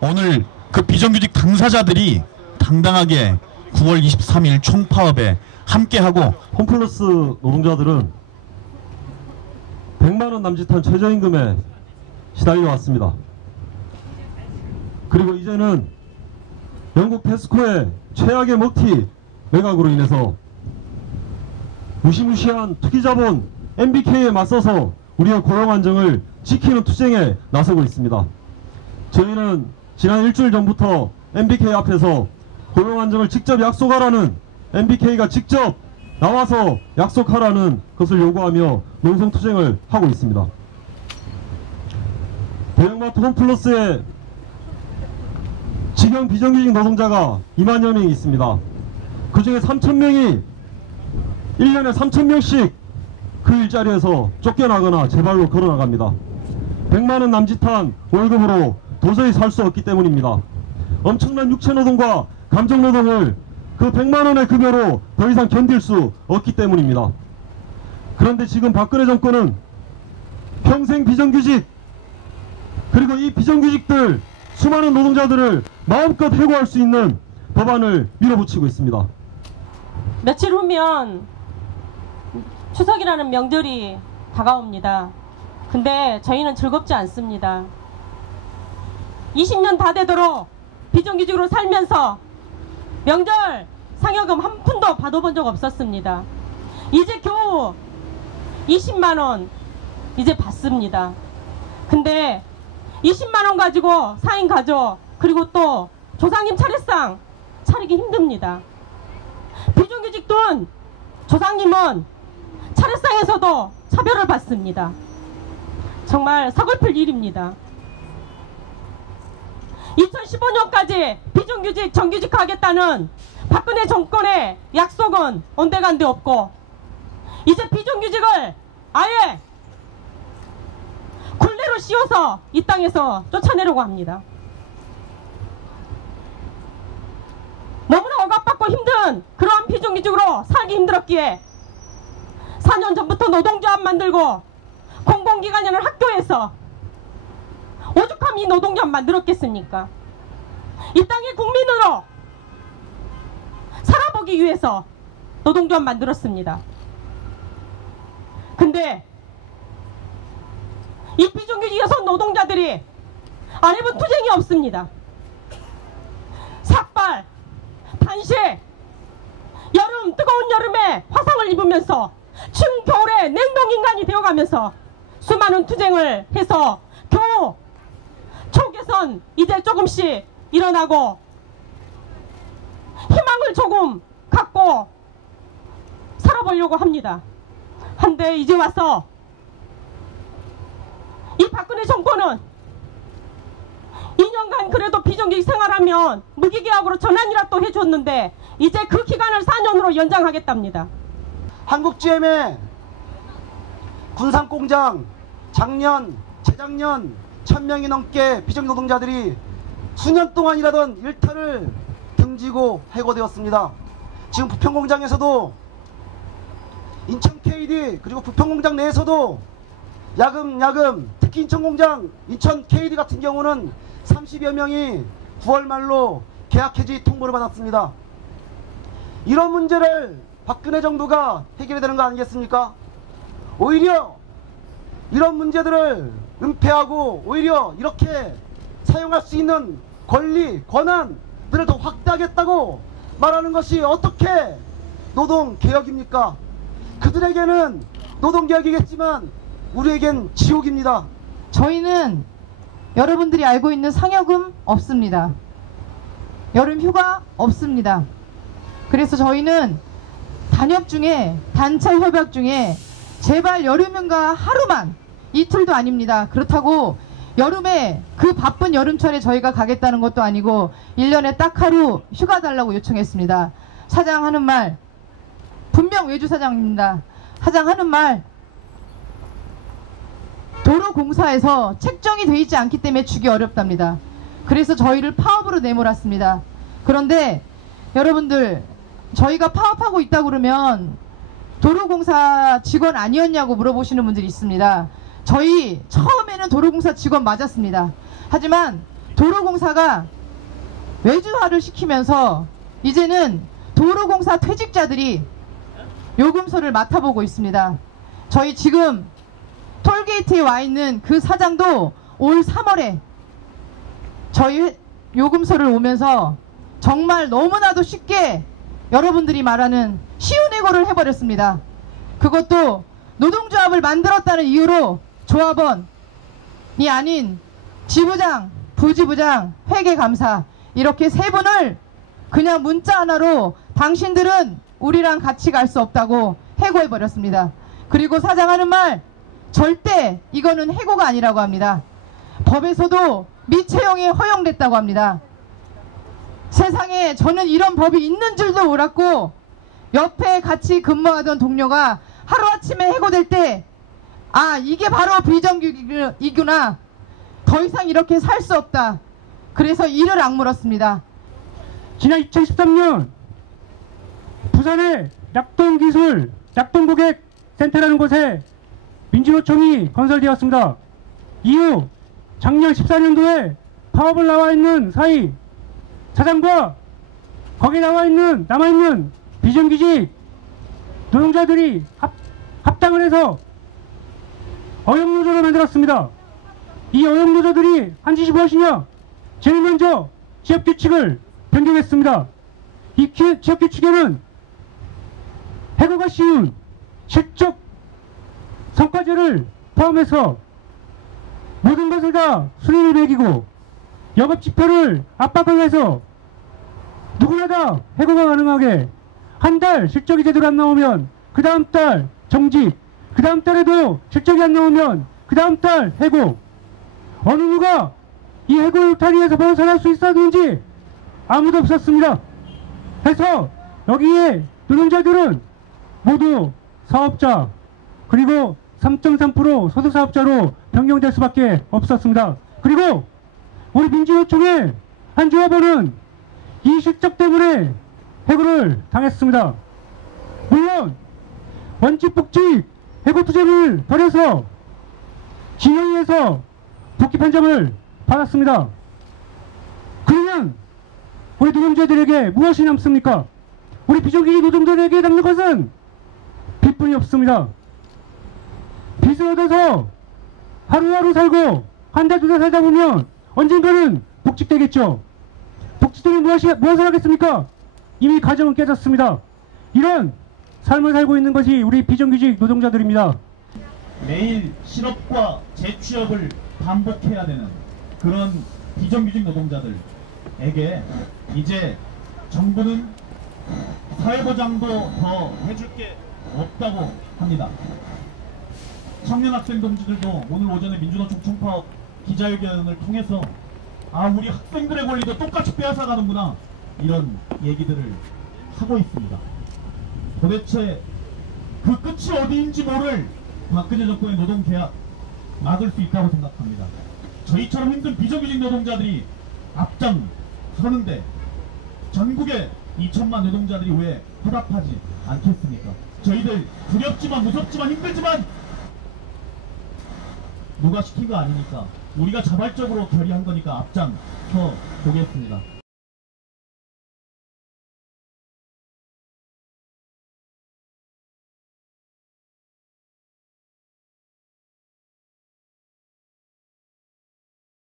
오늘 그 비정규직 당사자들이 당당하게 9월 23일 총파업에 함께하고 홈플러스 노동자들은 100만원 남짓한 최저임금에 시달려왔습니다. 그리고 이제는 영국 테스코의 최악의 먹튀 매각으로 인해서 무시무시한 투기자본 MBK에 맞서서 우리의 고용 안정을 지키는 투쟁에 나서고 있습니다. 저희는 지난 일주일 전부터 MBK 앞에서 고용 안정을 직접 약속하라는, MBK가 직접 나와서 약속하라는 것을 요구하며 농성 투쟁을 하고 있습니다. 대형마트 홈플러스에 직영 비정규직 노동자가 2만여 명이 있습니다. 그 중에 3,000명이 1년에 3,000명씩 그 일자리에서 쫓겨나거나 제발로 걸어나갑니다. 100만원 남짓한 월급으로 도저히 살 수 없기 때문입니다. 엄청난 육체노동과 감정노동을 그 100만원의 급여로 더 이상 견딜 수 없기 때문입니다. 그런데 지금 박근혜 정권은 평생 비정규직, 그리고 이 비정규직들 수많은 노동자들을 마음껏 해고할 수 있는 법안을 밀어붙이고 있습니다. 며칠 후면 추석이라는 명절이 다가옵니다. 근데 저희는 즐겁지 않습니다. 20년 다 되도록 비정규직으로 살면서 명절 상여금 한 푼도 받아본 적 없었습니다. 이제 겨우 20만원 이제 받습니다. 근데 20만원 가지고 4인 가족, 그리고 또 조상님 차례상 차리기 힘듭니다. 비정규직돈 조상님은 차례상에서도 차별을 받습니다. 정말 서글플 일입니다. 2015년까지 비정규직 정규직 하겠다는 박근혜 정권의 약속은 온데간데 없고, 이제 비정규직을 아예 굴레로 씌워서 이 땅에서 쫓아내려고 합니다. 너무나 억압받고 힘든 그러한 비정규직으로 살기 힘들었기에 4년 전부터 노동조합 만들고 공공기관이라는 학교에서 오죽하면 이 노동조합 만들었겠습니까? 이 땅의 국민으로 살아보기 위해서 노동조합 만들었습니다. 근데 이 비정규직 여성 노동자들이 안 해본 투쟁이 없습니다. 삭발, 단식, 여름, 뜨거운 여름에 화상을 입으면서 추운 겨울에 냉동인간이 되어가면서 수많은 투쟁을 해서 겨우 초개선 이제 조금씩 일어나고 희망을 조금 갖고 살아보려고 합니다. 한데 이제 와서 이 박근혜 정권은 2년간 그래도 비정규직 생활하면 무기계약으로 전환이라도 해줬는데 이제 그 기간을 4년으로 연장하겠답니다. 한국GM의 군산공장 작년, 재작년 1000명이 넘게 비정규직 노동자들이 수년 동안 일하던 일탈을 등지고 해고되었습니다. 지금 부평공장에서도, 인천 KD, 그리고 부평공장 내에서도 야금 특히 인천공장, 인천 KD 같은 경우는 30여 명이 9월 말로 계약 해지 통보를 받았습니다. 이런 문제를 박근혜 정부가 해결해야 되는 거 아니겠습니까? 오히려 이런 문제들을 은폐하고 오히려 이렇게 사용할 수 있는 권리, 권한들을 더 확대하겠다고 말하는 것이 어떻게 노동개혁입니까? 그들에게는 노동개혁이겠지만 우리에겐 지옥입니다. 저희는 여러분들이 알고 있는 상여금 없습니다. 여름휴가 없습니다. 그래서 저희는 단협 중에, 단체 협약 중에 제발 여름휴가 하루만, 이틀도 아닙니다. 그렇다고 여름에 그 바쁜 여름철에 저희가 가겠다는 것도 아니고 1년에 딱 하루 휴가 달라고 요청했습니다. 사장 하는 말, 분명 외주 사장입니다. 사장 하는 말, 도로공사에서 책정이 돼 있지 않기 때문에 주기 어렵답니다. 그래서 저희를 파업으로 내몰았습니다. 그런데 여러분들, 저희가 파업하고 있다고 그러면 도로공사 직원 아니었냐고 물어보시는 분들이 있습니다. 저희 처음에는 도로공사 직원 맞았습니다. 하지만 도로공사가 외주화를 시키면서 이제는 도로공사 퇴직자들이 요금소를 맡아보고 있습니다. 저희 지금 톨게이트에 와 있는 그 사장도 올 3월에 저희 요금소를 오면서 정말 너무나도 쉽게 여러분들이 말하는 쉬운 해고를 해버렸습니다. 그것도 노동조합을 만들었다는 이유로 조합원이 아닌 지부장, 부지부장, 회계감사 이렇게 세 분을 그냥 문자 하나로 당신들은 우리랑 같이 갈 수 없다고 해고해버렸습니다. 그리고 사장하는 말 절대 이거는 해고가 아니라고 합니다. 법에서도 미채용이 허용됐다고 합니다. 세상에 저는 이런 법이 있는 줄도 몰랐고 옆에 같이 근무하던 동료가 하루아침에 해고될 때 아 이게 바로 비정규직이구나, 더 이상 이렇게 살 수 없다, 그래서 이를 악물었습니다. 지난 2013년 부산의 낙동기술 낙동고객센터라는 곳에 민주노총이 건설되었습니다. 이후 작년 14년도에 파업을 나와 있는 사이 사장과 거기에 남아있는 비정규직 노동자들이 합당을 해서 어영노조를 만들었습니다. 이 어영노조들이 한 짓이 무엇이냐? 제일 먼저 지역규칙을 변경했습니다. 이 지역규칙에는 해고가 쉬운 실적 성과제를 포함해서 모든 것을 다 순위를 매기고 영업지표를 압박을 해서 누구나 다 해고가 가능하게, 한 달 실적이 제대로 안 나오면 그 다음 달 정직, 그 다음 달에도 실적이 안 나오면 그 다음 달 해고. 어느 누가 이 해고 울타리에서 벗어날 수 있었는지 아무도 없었습니다. 그래서 여기에 노동자들은 모두 사업자 그리고 3.3% 소득사업자로 변경될 수밖에 없었습니다. 그리고 우리 민주노총의 한 조합원은 이 실적 때문에 해고를 당했습니다. 물론 원칙복직 해고투쟁을 벌여서 진영위에서 복귀 판정을 받았습니다. 그러면 우리 노동자들에게 무엇이 남습니까? 우리 비정규직 노동자들에게 남는 것은 빚뿐이 없습니다. 빚을 얻어서 하루하루 살고 한 달 두 달 살다 보면 언젠가는 복직되겠죠. 복직되면 무엇을 하겠습니까? 이미 가정은 깨졌습니다. 이런 삶을 살고 있는 것이 우리 비정규직 노동자들입니다. 매일 실업과 재취업을 반복해야 되는 그런 비정규직 노동자들에게 이제 정부는 사회보장도 더 해줄 게 없다고 합니다. 청년 학생 동지들도 오늘 오전에 민주노총 총파업 기자회견을 통해서 아 우리 학생들의 권리도 똑같이 빼앗아가는구나 이런 얘기들을 하고 있습니다. 도대체 그 끝이 어디인지 모를 박근혜 정권의 노동개혁 막을 수 있다고 생각합니다. 저희처럼 힘든 비정규직 노동자들이 앞장서는데 전국의 2천만 노동자들이 왜 화답하지 않겠습니까? 저희들 두렵지만 무섭지만 힘들지만 누가 시킨 거 아니니까 우리가 자발적으로 결의한 거니까 앞장서 보겠습니다.